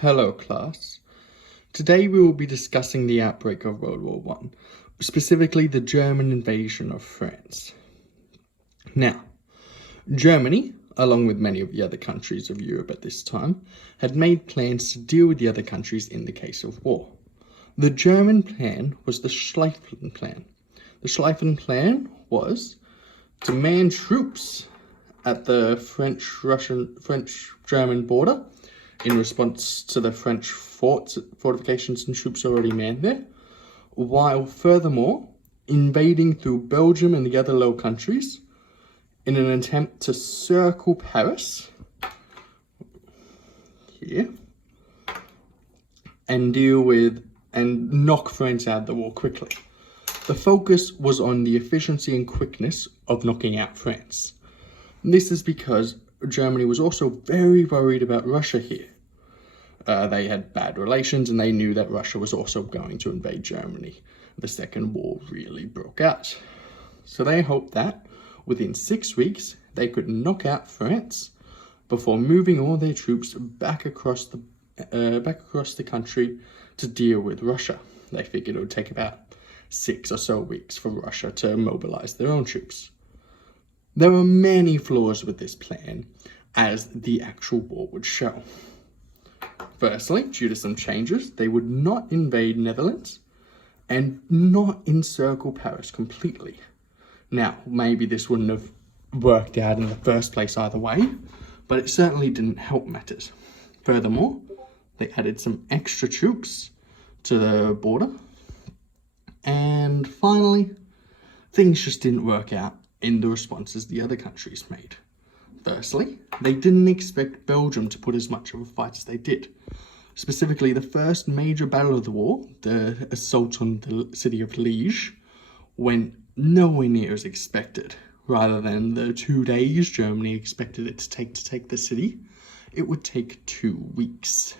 Hello class. Today we will be discussing the outbreak of World War I, specifically the German invasion of France. Now, Germany, along with many of the other countries of Europe at this time, had made plans to deal with the other countries in the case of war. The German plan was the Schlieffen Plan. The Schlieffen Plan was to man troops at the French-German border in response to the French fortifications and troops already manned there, while furthermore invading through Belgium and the other Low Countries in an attempt to circle Paris here and knock France out of the war quickly. The focus was on the efficiency and quickness of knocking out France. This is because Germany was also very worried about Russia here. They had bad relations and they knew that Russia was also going to invade Germany. The Second War really broke out. So they hoped that within 6 weeks they could knock out France before moving all their troops back across the country to deal with Russia. They figured it would take about 6 or so weeks for Russia to mobilize their own troops. There were many flaws with this plan, as the actual war would show. Firstly, due to some changes, they would not invade Netherlands and not encircle Paris completely. Now, maybe this wouldn't have worked out in the first place either way, but it certainly didn't help matters. Furthermore, they added some extra troops to the border. And finally, things just didn't work out in the responses the other countries made. Firstly, they didn't expect Belgium to put as much of a fight as they did. Specifically, the first major battle of the war, the assault on the city of Liège, went nowhere near as expected. Rather than the 2 days Germany expected it to take the city, it would take 2 weeks.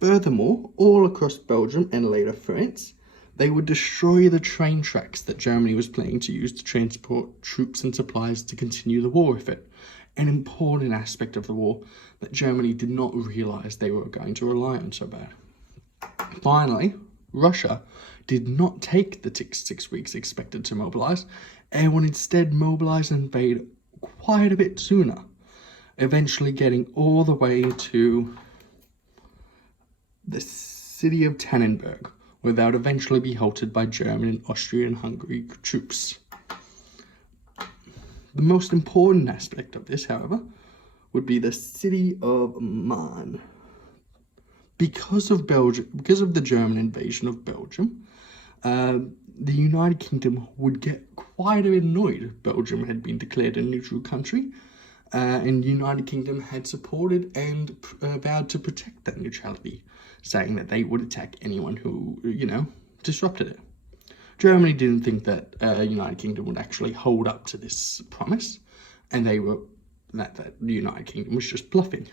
Furthermore, all across Belgium and later France, they would destroy the train tracks that Germany was planning to use to transport troops and supplies to continue the war effort, an important aspect of the war that Germany did not realize they were going to rely on so bad. Finally, Russia did not take the 6 weeks expected to mobilize and would instead mobilize and invade quite a bit sooner, eventually getting all the way to the city of Tannenberg, where they would eventually be halted by German and Austrian Hungary troops. The most important aspect of this, however, would be the city of Marne. Because of the German invasion of Belgium, the United Kingdom would get quite a bit annoyed. Belgium had been declared a neutral country, and the United Kingdom had supported and vowed to protect that neutrality, saying that they would attack anyone who, disrupted it. Germany didn't think that the United Kingdom would actually hold up to this promise, and that the United Kingdom was just bluffing.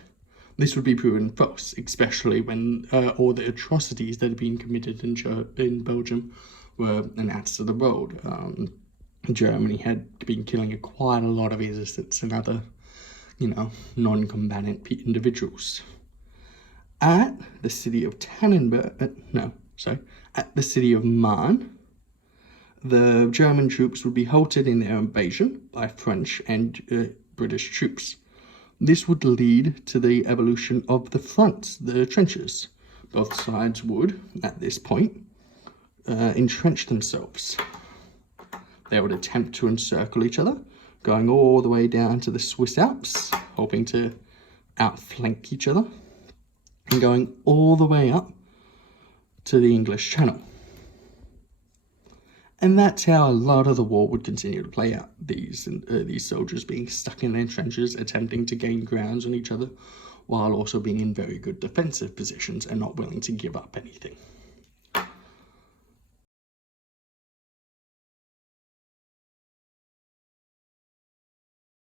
This would be proven false, especially when all the atrocities that had been committed in Belgium were announced to the world. Germany had been killing quite a lot of resistance and other, non-combatant individuals. At the city of at the city of Marne, the German troops would be halted in their invasion by French and British troops. This would lead to the evolution of the fronts, the trenches. Both sides would, at this point, entrench themselves. They would attempt to encircle each other, going all the way down to the Swiss Alps, hoping to outflank each other, and going all the way up to the English Channel. And that's how a lot of the war would continue to play out. These soldiers being stuck in their trenches, attempting to gain grounds on each other, while also being in very good defensive positions and not willing to give up anything.